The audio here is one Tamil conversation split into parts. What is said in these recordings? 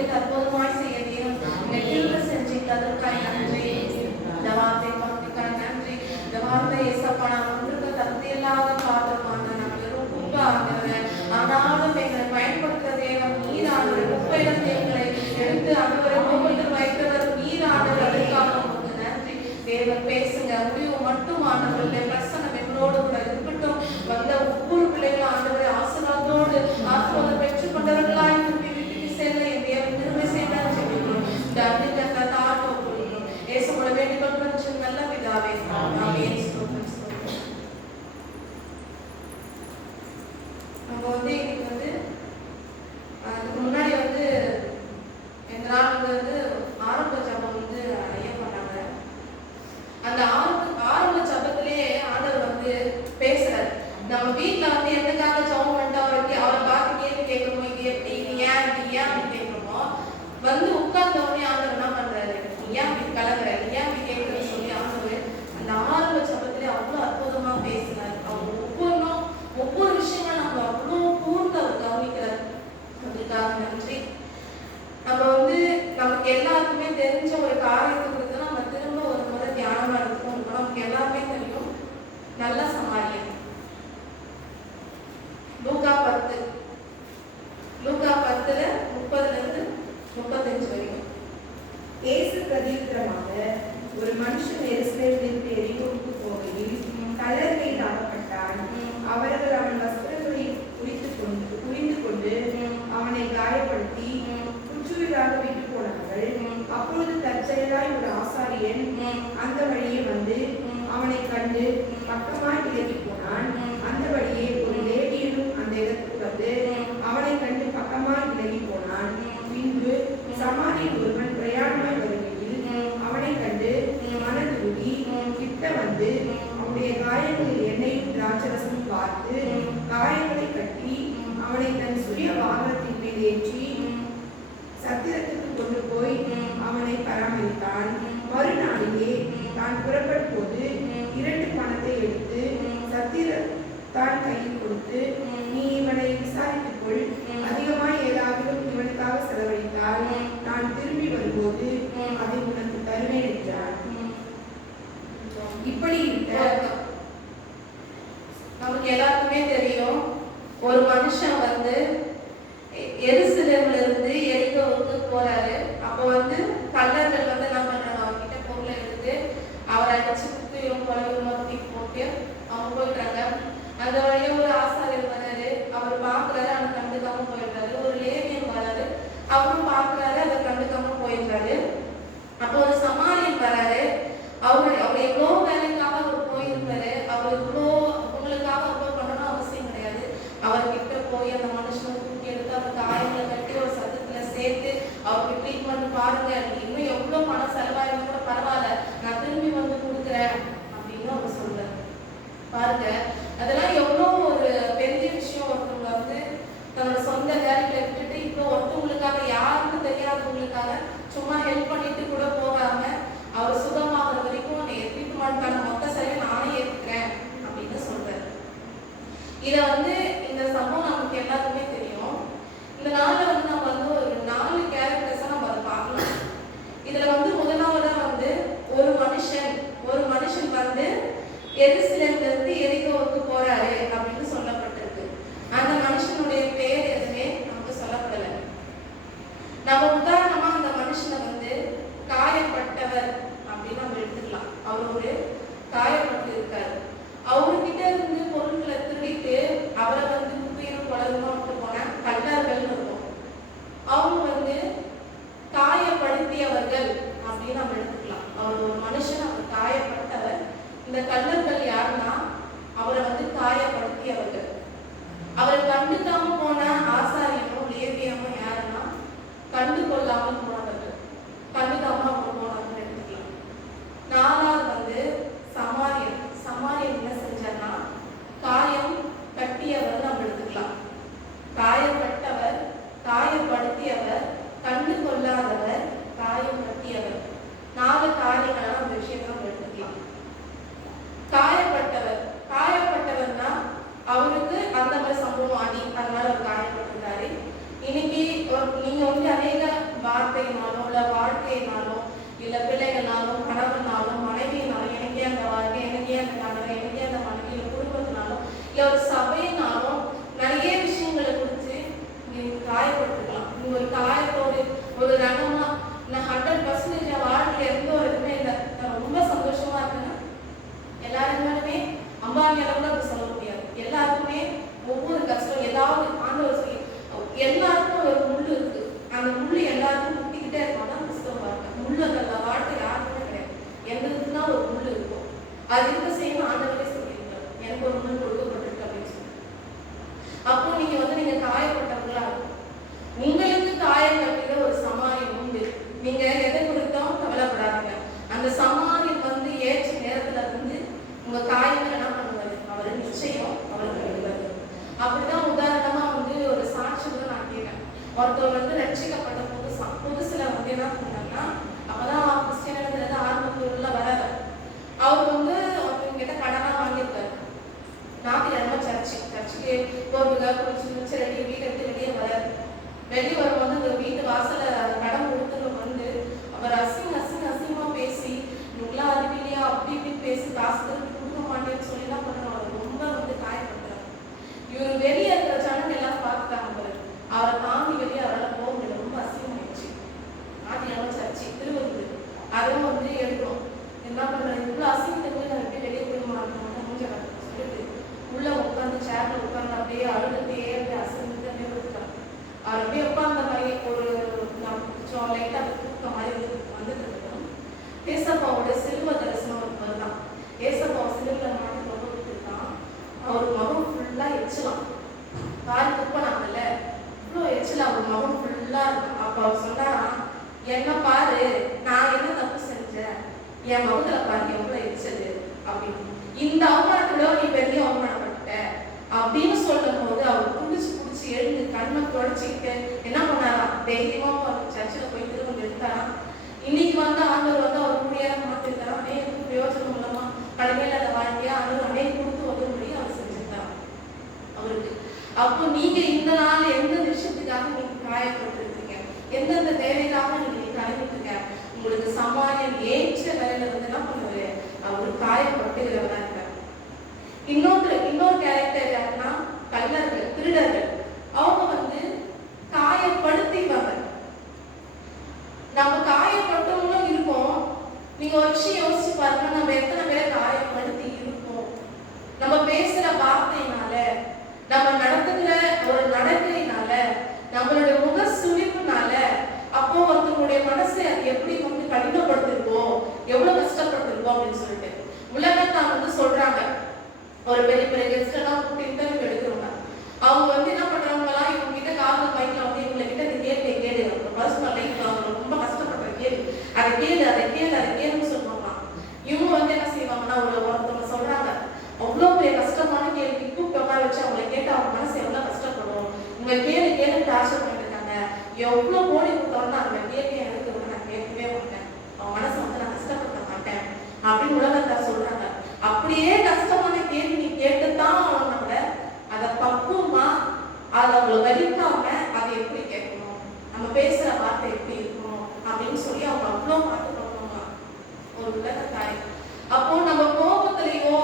ஊழியத்தை அற்புதமாய் செய்ய தேவன் கிருபை செஞ்சீங்க. அதற்காக நன்றி. இந்த வார்த்தை பக்திக்காக நன்றி. இந்த வார்த்தை ஏசப்பா நான் ஒன்றுக்கு தகுதி இல்லாத பாத்திரமான நாங்கள் ரொம்ப ஆகிறேன். ஆனாலும் எங்களை பயன்படுத்துற தேவன் நீரானவர். முப்பையிலிருந்து எங்களை எடுத்து அனைவரை கோபத்தில் வைக்கிறவர் நீரானவர். அதற்காக உங்களுக்கு நன்றி. தேவன் பேசுங்க. முடிவு மட்டும் ஆண்டவர்களுடைய பிரசனம் எங்களோடு கூட இருக்கட்டும். வந்த ஒவ்வொரு பிள்ளைகளும் ஆண்டவரை ஆசீர்வாதத்தோடு ஆசீர்வாதம் பெற்றுக் கொண்டவர்களாய் திருப்பி வீட்டுக்கு செல்ல என் தேவன் திரும்ப செய்தார் சொல்லிக்கிறோம். இந்த அன்னைக்கு தாழ்வு கொடுக்கிறோம். ஏசப்பட வேண்டிக் கொள்கிற நல்ல பிதாவே ஆமென். நம்ம வந்து இன்னைக்கு வந்து அதுக்கு முன்னாடி வந்து எங்க நாள் வந்து ஆரம்ப ஜபம் வந்து ஐயா பண்ணாங்க. அந்த ஆரம்ப ஜபத்திலேயே ஆண்டவர் வந்து பேசுறாரு. நம்ம வீட்டுல வந்து எதுக்காக ஜபம் பண்ணிட்டு அவரை பார்த்து கேள்வி கேட்கணுமோ, இது எப்படி, இது ஏன் அப்படி கேட்கணுமோ, வந்து உட்கார்ந்த உடனே ஆண்டவர் என்ன பண்றாரு, நீ ஏன் இப்படி கலங்குற, நீ ஏன் இப்படி கேட்கறன்னு சொல்லி ஆண்டவர் அந்த ஆரம்ப ஜபத்திலே அவ்வளவு அற்புதமா பேசினார். அவங்க ஒவ்வொரு விஷயங்களும் நம்ம அவ்வளவு கூர்ந்து அவர் கவனிக்கிறார். அதுக்காக நன்றி. நம்ம வந்து நமக்கு எல்லாருக்குமே தெரிஞ்ச ஒரு காரியத்தை குறித்து நம்ம திரும்ப ஒரு முறை தியானமா இருக்கணும். நமக்கு எல்லாருமே தெரியும். நல்ல சமாரியன். லூக்கா 10:30-35 வரைக்கும். இயேசு பிரதியுத்தரமாக, ஒரு மனுஷன் எருசலேமிலிருந்து எரிகோவுக்கு போகையில் கல்லறையில் அகப்பட்டான். அவர்கள் அவன் வஸ்திரங்களை உரிந்து கொண்டு அவனை காயப்படுத்தி குற்றுயிராக விட்டு போனார்கள். அப்பொழுது தற்செயலாய் ஒரு ஆசாரியன் அந்த வழியே வந்து அவனை கண்டு பக்கமாய் விலகி போனான். அந்த வழியே ஒரு லேவியனும் அந்த இடத்துக்கு வந்து அவனை கண்டு பக்கமாய் விலகி போனான். பின்பு சமாரியன் ஒருவன் பிரயாணமாய் வருகையில் அவனை கண்டு மனதுருகி கிட்ட வந்து அவனுடைய காயங்களில் எண்ணெயும் திராட்சரசமும் பார்த்து காயங்களை கட்டி அவனை தன் சுய வாகனத்தின் மேல் ஏற்றி சத்திரத்துக்கு கொண்டு போய் அவனை பராமரித்தான். மறுநாளிலே தான் புறப்படும் போது 2 பணத்தை எடுத்து சத்திரத்தான் கையில் கொடுத்து, நீ இவனை விசாரித்துக் கொள், அதிகமாய் ஏதாவது இவனுக்காக செலவழித்தால் நான் திரும்பி வரும்போது அதை உனக்கு தருவேன் என்றார். இப்படி நமக்கு எல்லாருக்குமே தெரியும், ஒரு மனுஷன் வந்து எருசலேம்ல இருந்து எரிகோவுக்கு போறாரு. அப்போ வந்து கல்லர்கள் வந்து என்ன பண்றாங்க, அவர்கிட்ட பொருளை எடுத்து அவரை அடிச்சு குத்தியும் கொலையுமா போட்டு அவங்க போயிடுறாங்க. அந்த வழியில ஒரு ஆசாரியர் வராரு. அவர் பாக்குறாரு, அதை கண்டுக்காம போயிடுறாரு. ஒரு லேவியன் வராரு, அவரும் பாக்குறாரு, அதை கண்டுக்காம போயிடுறாரு. அப்போ ஒரு சமாரியன் வராரு. அவர் எவ்வளோ வேலைக்காக அவர் போயிருந்தாரு. அவர் இவ்வளோ உங்களுக்காக அவ்வளோ பண்ணணும் அவசியம் கிடையாது. அவர்கிட்ட போய் அந்த மனுஷனை தூக்கி எடுத்து அந்த காயங்களை கட்டி ஒரு சத்தத்துல சேர்த்து அவருக்கு ட்ரீட்மெண்ட் பாருங்க, இன்னும் எவ்வளோ பணம் செலவாயிருந்தா கூட பரவாயில்ல, நான் திரும்பி வந்து கொடுக்குறேன் அப்படின்னு அவர் சொல்றாரு. பாருங்க, அதெல்லாம் எவ்வளோ ஒரு பெரிய விஷயம். ஒருத்தவங்க வந்து தன்னோட சொந்த வேலைகளை விட்டுட்டு இப்போ ஒருத்தவங்களுக்காக, யாருன்னு தெரியாதவங்களுக்காக சும்மா ஹெல்ப் பண்ணிட்டு கூட போகாம அவர் சுகமாகிற வரைக்கும் ட்ரீட்மெண்ட்கான மொத்த செலவை நானே ஏற்றுக்கிறேன் அப்படின்னு சொல்றாரு. இதை வந்து இந்த சம்பவம் நமக்கு எல்லாருக்குமே தெரியும். இந்த நாள்ல வந்து நம்ம வந்து ஒரு 4 கேரக்டர்ஸை நம்ம அதை பார்க்கலாம். இதுல வந்து முதலாவதா வந்து ஒரு மனுஷன் வந்து எருசலேம்ல இருந்து எரிகோவுக்கு போறாரு அப்படின்னு சொல்லப்பட்டிருக்கு. அந்த மனுஷனுடைய பேர் எதுவுமே நமக்கு சொல்லப்படல. நம்ம உதாரணமா அந்த மனுஷனை வந்து காயப்பட்டவர் அப்படின்னு நம்ம எடுத்துக்கலாம். அவர் ஒரு காயப்பட்டு இருக்காரு. அவர்கிட்ட இருந்து பொருட்களை திருடிட்டு அவரை வந்து குப்பையும் குளமா விட்டு போன கல்லர்கள் இருக்கும். அவங்க வந்து காயப்படுத்தியவர்கள் அப்படின்னு நம்ம எடுத்துக்கலாம். அவர் ஒரு மனுஷன், அவர் காயப்பட்டவர். இந்த கல்லர்கள் யாருன்னா அவரை வந்து காயப்படுத்தியவர்கள். அவரை கண்டுக்காம போன ஆசாரியமும் லேவியமும் யாருன்னா கண்டு கொள்ளாமல் போனவர்கள், கண்டுக்காம அவங்க போனவர்கள் எடுத்துக்கலாம். 4வது வந்து சமாரியன் என்ன செஞ்சார்னா காயம் கட்டியவர் நம்ம எடுத்துக்கலாம். காயப்பட்டவர், காயப்படுத்தியவர், கண்டு கொள்ளாதவர், காயம் கட்டியவர். 4 காரியங்களான அந்த விஷயத்தை நம்ம எடுத்துக்கலாம். காயப்பட்டவர்னா அது இருக்க செய்யணும் ஆண்டவரே சொல்லியிருக்காரு, எனக்கு ஒரு முள் கொடுக்கப்பட்டிருக்கு அப்படின்னு சொல்லி. அப்போ நீங்க காயப்பட்டவங்களா, உங்களுக்கு காயம் கட்டில ஒரு சமாரியம் உண்டு. நீங்க எதை குறித்தும் கவலைப்படாதீங்க. அந்த சமாரியம் வந்து ஏற்ற நேரத்துல இருந்து உங்க காயங்கள் என்ன பண்ணுவாரு, அவரு நிச்சயம் அவருக்கு எழுதாரு. அப்படிதான் உதாரணமா வந்து ஒரு சாட்சியில நான் கேட்டேன். ஒருத்தர் வந்து ரட்சிக்கப்பட்ட புதுசுல வந்து என்ன பண்ணாங்கன்னா, அப்பதான் கிறிஸ்டியன்ல ஆரம்பத்துல வராது. அவர் வந்து ஒருத்தவங்க கிட்ட கடனா வாங்கியிருக்காரு. ஞாயிற்றுக்கிழமை சர்ச்சுக்கு போகுங்க, குளிச்சு ரெடி வீட்டை விட்டு வெளியே வராது. வெளியே வரும்போது அந்த வீட்டு வாசல கடன் கொடுத்துட்டு வந்து அவர் அசிங்கமா பேசி, இவங்களா அதுவில்லையா அப்படி இப்படின்னு பேசி காசு திருப்பி கொடுக்க மாட்டேன்னு சொல்லி என்ன பண்ணுறோம், அவர் ரொம்ப வந்து காயப்படுத்துறாரு. இவர் வெளியே இருக்கிற ஜனங்க எல்லாம் பார்த்துட்டாங்க. அவரை தாண்டி வெளியே அவரால் போக முடியல, ரொம்ப அசிங்கமாயிடுச்சு. ஞாயிற்றுக்கிழமை சர்ச்சு திருவள்ளூர் அதுவும் வந்து எடுக்கிறோம். என்ன பண்றது, இவ்வளோ அசிங்கத்துக்கு நான் எப்படி வெளியே போய் மாட்டோம்னா மூஞ்ச சொல்லிட்டு உள்ள உட்காந்து சேர்ல உட்காந்து அப்படியே அழுதுட்டே அசிங்கத்தே கொடுத்துட்டாங்க. அவர் அப்படியே உட்கார்ந்த மாதிரி ஒரு கொஞ்சம் லைட்டா தூக்க மாதிரி வந்துட்டு இருக்கோம். ஏசப்பாவோட சிலுவ தரிசனம் ஒரு வருதான். ஏசப்பாவை சிலுவையில மாட்டி கொண்டு கொடுத்துருக்கான். அவர் முகம் ஃபுல்லா எச்சலாம், கால் துப்பினாங்கல்ல, இவ்வளோ எச்சல அவர் முகம் ஃபுல்லா இருக்கும். அப்ப அவர் சொன்னாரா, என்ன பாரு, நான் என்ன தப்பு செஞ்சேன், என் முகத்துல பாரு எவ்வளவு எச்சது அப்படின்னு. இந்த அவமானத்துல நீ பெரிய அவமானப்பட்ட அப்படின்னு சொல்லும் போது அவர் புடிச்சு எழுந்து கண்ணை தொடச்சிக்கிட்டு என்ன பண்ணாரா, தைரியமா சர்ச்சில் போய் திரும்ப எடுத்தாராம். இன்னைக்கு வந்து ஆண்டவர் வந்து அவர் முடியாத மாத்திருக்காரா, அநேக பிரயோஜனம் மூலமா கடமையில அந்த வாழ்க்கையா அநேக கொடுத்து உதவும்படி அவர் செஞ்சிருக்காரு அவருக்கு. அப்போ நீங்க இந்த நாள் எந்த விஷயத்துக்காக நீங்க காயப்பட்டிருக்கீங்க, எந்தெந்த தேவைக்காக நீங்க கிளம்பிட்டு உங்களுக்கு சமாளியம் ஏற்ற வேலையில வந்து என்ன பண்ணுவாரு, அவரு காயப்பட்டுகிறவரா இருக்காரு. இன்னொரு கேரக்டர் யாருன்னா கள்ளர்கள், திருடர்கள். அவங்க வந்து காயப்படுத்திப்பாங்க. நம்ம காயப்பட்டவங்களும் இருக்கோம். நீங்க ஒரு விஷயம் யோசிச்சு பாருங்க, நம்ம எத்தனை பேரை காயப்படுத்தி இருக்கோம். நம்ம பேசுற வார்த்தையினால, நம்ம நடத்துகிற ஒரு நடக்கையினால, நம்மளுடைய முக சுழிப்புனால, அப்போ ஒருத்தருடைய மனசை அது எப்படி வந்து கடினப்படுத்திருக்கோம், எவ்வளவு கஷ்டப்பட்டிருக்கோம் அப்படின்னு சொல்லிட்டு உலகத்தான் வந்து சொல்றாங்க. ஒரு பெரிய பெரிய கெஸ்ட் எல்லாம் கூப்பிட்டு இன்டர்வியூ எடுக்கிறவங்க, அவங்க வந்து என்ன பண்றாங்களா, இவங்க கிட்ட கால மைக்ல வந்து இவங்க கிட்ட இந்த கேள்வி பர்சனல் லைஃப்ல அவங்க ரொம்ப கஷ்டப்படுற கேள்வி, அதை கேளுன்னு சொல்லுவாங்க. இவங்க வந்து என்ன செய்வாங்கன்னா, ஒருத்தவங்க சொல்றாங்க, அவ்வளவு பெரிய கஷ்டமான கேள்வி கூப்பிட்டு உட்கார வச்சு அவங்களை கேட்டு அவங்க மனசு எவ்வளவு கஷ்டப்படும், உங்க கேளு டார்ச்சர் பண்ணிட்டு இருக்காங்க, எவ்வளவு கோடி கொடுத்தோம்னா அந்த கேள்வியை எனக்கு நான் கேட்கவே மாட்டேன், அவன் மனசை வந்து நான் கஷ்டப்படுத்த மாட்டேன் அப்படின்னு உலகத்தார் சொல்றாங்க. அப்படியே கஷ்டமான கேள்வி நீ கேட்டுதான் அவங்கள அதை பக்குவமா அதை அவங்களை வலிக்காம அதை எப்படி கேட்கணும், நம்ம பேசுற வார்த்தை எப்படி இருக்கணும் அப்படின்னு சொல்லி அவங்க அவ்வளோ பார்த்து பண்ணுவாங்க ஒரு உலகத்தாய். அப்போ நம்ம கோபத்திலேயோ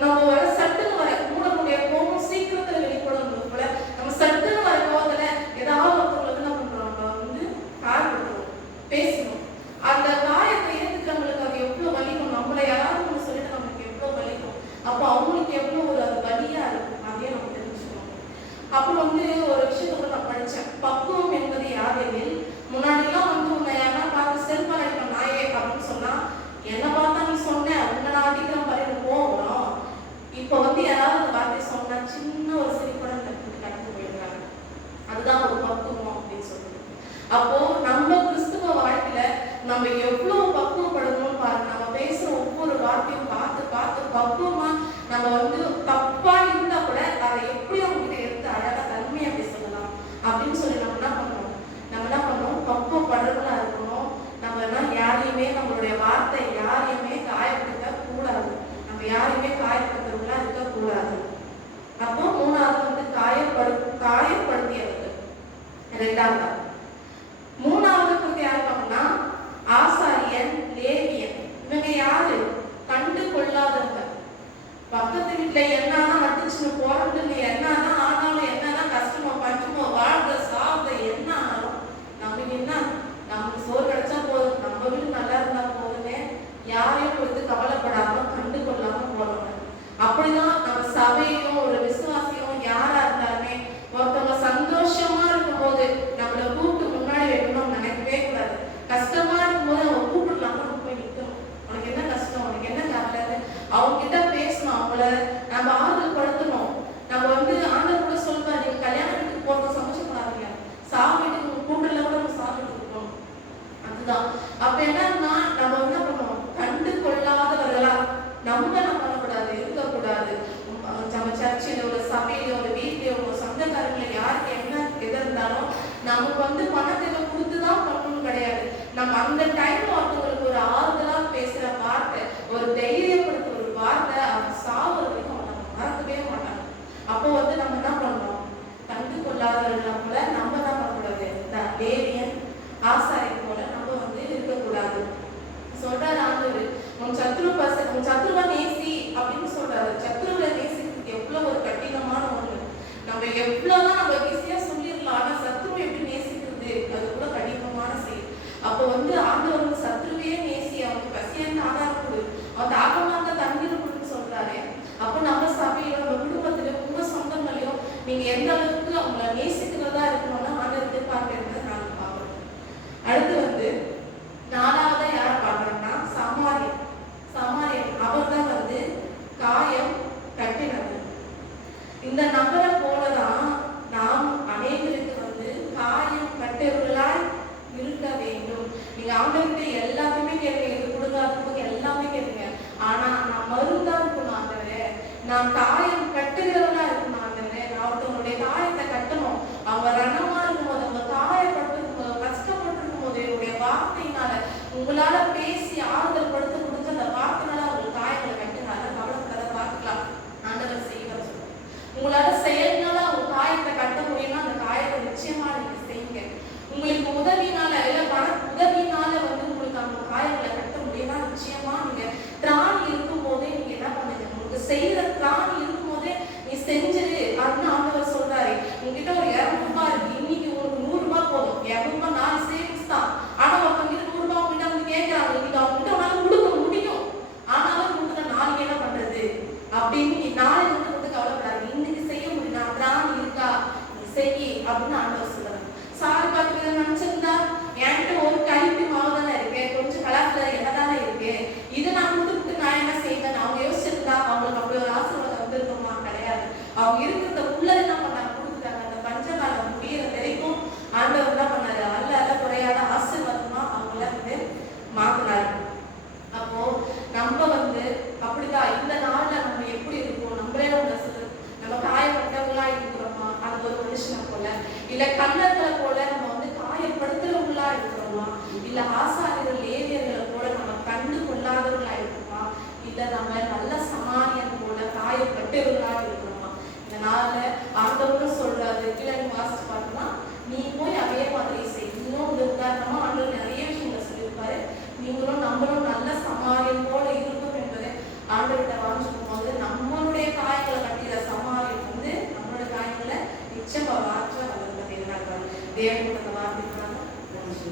நம்ம வர சட்டுன்னு வர மூடமுடைய கோபம் சீக்கிரத்துல வெளிப்படும் போல, நம்ம சட்டுன்னு வர கோபத்துல ஏதாவது ஒருத்தவங்களுக்கு என்ன பண்றோம், நம்ம வந்து காயப்படுத்துவோம், பேசணும். அந்த காயத்தை ஏத்துக்கிறவங்களுக்கு அது எவ்வளவு வலிக்கும், நம்மளை யாராவது ஒன்று சொல்லிட்டு நம்மளுக்கு எவ்வளவு வலிக்கும், அப்போ அவங்களுக்கு எவ்வளவு ஒரு அது வலியா இருக்கும், அதையே நம்ம தெரிஞ்சுக்கணும். அப்புறம் வந்து ஒரு விஷயத்த நான் படிச்சேன், பக்குவம் என்பது யாரெனில், முன்னாடிலாம் வந்து உன்னை யாரா பார்த்து செல்ஃபால் அடிப்ப நாயே அப்படின்னு சொன்னா, என்ன பார்த்தா நீ சொன்ன உன்னை நான் அடிக்கிற மாதிரி போகணும். இப்போ வந்து யாராவது அந்த வார்த்தை சொன்னா சின்ன ஒரு சிரிப்புடன் கடந்து போயிடுறாங்க. அதுதான் ஒரு பக்குவம் அப்படின்னு சொல்லுது. அப்போ நம்ம கிறிஸ்துவ வாழ்க்கையில நம்ம எவ்வளவு பக்குவப்படணும்னு பாருங்க. நம்ம பேசுற ஒவ்வொரு வார்த்தையும் பார்த்து பக்குவமா நம்ம வந்து தப்பா இருந்தா கூட அதை எப்படி அவங்க எடுத்து அழகா தன்மையா பேசலாம் அப்படின்னு சொல்லி நம்ம என்ன பண்ணணும், பக்குவப்படுறவங்களா இருக்கணும். நம்ம யாரையுமே நம்மளுடைய வார்த்தை யாரையுமே காயப்படுத்த கூடாது, நம்ம யாரையுமே காயப்படுத்துறவங்களா இருக்கக்கூடாது. அப்போ மூணாவது வந்து காயப்படுத்தியவர்கள். மூணாவது குறித்து யாரு பார்த்தோம்னா ஆசாரியன், லேவியன். இவங்க யாரு, கண்டு கொள்ளாதவங்க. பக்கத்து வீட்டுல என்னதான் நட்டுச்சுன்னு போறதுன்னு என்னதான் ஆனாலும், என்னதான் கஷ்டமோ பஞ்சமோ வாழ்ற சாப்பிட என்ன ஆனாலும் நமக்கு என்ன, நமக்கு சோறு கிடைச்சா போதும், நம்ம வீடு நல்லா இருந்தா போதுன்னு யாரையும் கொடுத்து கவலைப்படாம கண்டு கொள்ளாம போறவங்க. அப்படிதான் நம்ம சபையும் ஒரு விசுவாசியும் யாரா இருந்தாலுமே ஒருத்தவங்க சந்தோஷமா இருக்கும் போது நம்மளை கூப்பிட்டு முன்னாடி வைக்கணும்னு நினைக்கவே கூடாது. கஷ்டமா இருக்கும் போது அவங்க கூப்பிடலாம நம்ம போய் நிற்கணும். உனக்கு என்ன கஷ்டம், உனக்கு என்ன கவலை, நம்ம அந்த டைம்ல ஒருத்தவங்களுக்கு ஒரு ஆறுதலா பேசுற வார்த்தை, ஒரு தைரியப்படுத்துற ஒரு வார்த்தை, அவங்க சாவு வரைக்கும் அவங்க நம்ம மறக்கவே மாட்டாங்க. அப்போ வந்து நம்ம என்ன பண்றோம்? கண்டு கொள்ளாதவர்கள் போல நம்ம என்ன பண்ணக்கூடாது? லேவியன் ஆசாரி போல நம்ம வந்து இருக்கக்கூடாது. சொல்றாரு ஆண்டவர், உன் சத்ருவ நேசி அப்படின்னு சொல்றாரு. சத்ருவை நேசிக்கிறது எவ்வளவு ஒரு கடினமான ஒண்ணு. நம்ம எவ்வளவுதான் நம்ம ஈஸியா சொல்லிடலாம், ஆனா சத்ருவை எப்படி நேசிக்கிறது அது கூட கடினமான செயல். அப்போ வந்து ஆண்டவர் வந்து சத்ருவையே நேசி, அவனுக்கு பசியான ஆதாரம் கொடு, அவன் தாகமாக தண்ணீர் கொடுன்னு சொல்றாரு. அப்போ நம்ம சபையில, நம்ம குடும்பத்தில, உங்க சொந்தங்களையும் நீங்க எந்த அளவுக்கு அவங்கள நேசிக்கிறதா இருக்கணும்னா ஆண்டவர் எதிர்பார்க்கிறத நாங்க பார்க்கணும். அடுத்து வந்து 4ஆவதா யாரை பார்க்கறோம்னா சமாரியன். அவர் தான் வந்து காயம் கட்டினவர். இந்த நபரை போலதான் நாம் அனைவருக்கு வந்து காயம் கட்டவர்களாய் இருக்க வேண்டும். நீங்க ஆண்டவர்கிட்ட எல்லாத்தையுமே கேட்பீங்க, இது கொடுங்க அது கொடுங்க எல்லாமே கேட்பீங்க. ஆனா நான் மருந்தா இருக்கணும் ஆண்டவரே, நான் காயம் கட்டுகிறவர்களா இருக்கணும் ஆண்டவரே. நான் ஒருத்தவங்களுடைய காயத்தை கட்டணும். அவங்க ரணமா இருக்கும்போது, அவங்க காயப்பட்டிருக்கும் போது, கஷ்டப்பட்டிருக்கும் போது என்னுடைய வார்த்தையினால உங்களால பேசி ஆறுதல் படுத்த முடிஞ்ச அந்த வார்த்தைனால அவங்களுக்கு காயங்களை கட்டினால கவலைப்படாத பார்த்துக்கலாம், ஆண்டவர் செய்வார் சொல்லுவாங்க. உங்களால செயல்னால அவங்க காயத்தை கட்ட முடியும்னா அந்த காயத்தை நிச்சயமா நீங்க செய்யுங்க. உங்களுக்கு உதவினால இல்ல உதவினால வந்து உங்களுக்கு அந்த காயங்களை கட்ட முடியும்னா நிச்சயமா நீங்க திராணி இருக்கும் போதே நீங்க என்ன பண்ணுங்க, உங்களுக்கு செய்யற திராணி இருக்கும் போதே நீ செஞ்சிரு அப்படின்னு ஆண்டவர் சொல்றாரு. உங்ககிட்ட ஒரு 200 ரூபாய் இருக்கு, இன்னைக்கு உங்களுக்கு 100 ரூபாய் போதும். 200 ரூபாய் 4 சேவிங்ஸ் தான். ஆனா ஒருத்தவங்க 100 ரூபாய் உங்ககிட்ட வந்து கேட்கறாங்க, இன்னைக்கு அவங்க கிட்ட உன்னால கொடுக்க முடியும், ஆனாலும் உங்களுக்கு நாளைக்கு என்ன பண்றது அப்படின்னு நாளை வந்து கவலைப்படாது. இன்னைக்கு செய்ய முடியும், நான் திராணி இருக்கா நீ செய் அப்படின்னு ஆண்டவர் சொல்றாங்க. சாரி பார்த்து நினைச்சிருந்தா என்கிட்ட ஒரு கைப்பிடி மாவு தானே இருக்கு, கொஞ்சம் கலர்ல என்னதானே இருக்கு, இதை நான் கொடுத்துட்டு நான் என்ன செய்வேன் அவங்க யோசிச்சிருந்தா அவங்களுக்கு அப்படி ஒரு ஆசீர்வாதம் வந்திருக்குமா? கிடையாது. அவங்க இருக்கிறத உள்ள என்ன பண்ணாங்க, கொடுத்துட்டாங்க. அந்த பஞ்சகாலம் முடியிற வரைக்கும் ஆண்டவர் என்ன பண்ணாரு, அல்ல குறையாத ஆசீர்வாதமா அவங்கள வந்து மாத்தினாரு. அப்போ நம்ம வந்து அப்படிதான் இந்த நாள்ல நம்ம எப்படி இருக்கோம், நம்மளே நம்ம காயப்பட்டவங்களா இருக்கிறோமா, அது ஒரு மனுஷனை போல, இல்ல கண்ணர்களை போல நம்ம வந்து காயப்படுத்துறவங்களா இருக்கிறோமா, இல்ல ஆசாரியர்கள் லேவியர்களை போல நம்ம கண்டு கொள்ளாதவர்களா இருக்கிறோமா, இல்ல நம்ம நல்ல சமாரியன் போல காயப்பட்டவர்களா இருக்கிறோமா? இந்த நாள்ல ஆண்டவரும் சொல்றாரு, கீழே வாசிச்சு பார்த்தோம்னா நீ போய் அதே மாதிரி செய். இன்னும் ஒரு உதாரணமா ஆண்டவர் நிறைய விஷயங்களை சொல்லியிருப்பாரு. நீங்களும் நம்மளும் நல்ல சமாரியன் போல இருக்கும் என்பதை ஆண்டவர்கிட்ட வாங்கிக்கும் போது நம்மளுடைய காயங்களை கட்டிற சமாரியன் வந்து நம்மளுடைய காயங்களை நிச்சயமா மாற்ற வல்லவராக இருக்கிறார். தேவன் கொடுத்த வார்த்தைக்காக நன்றி.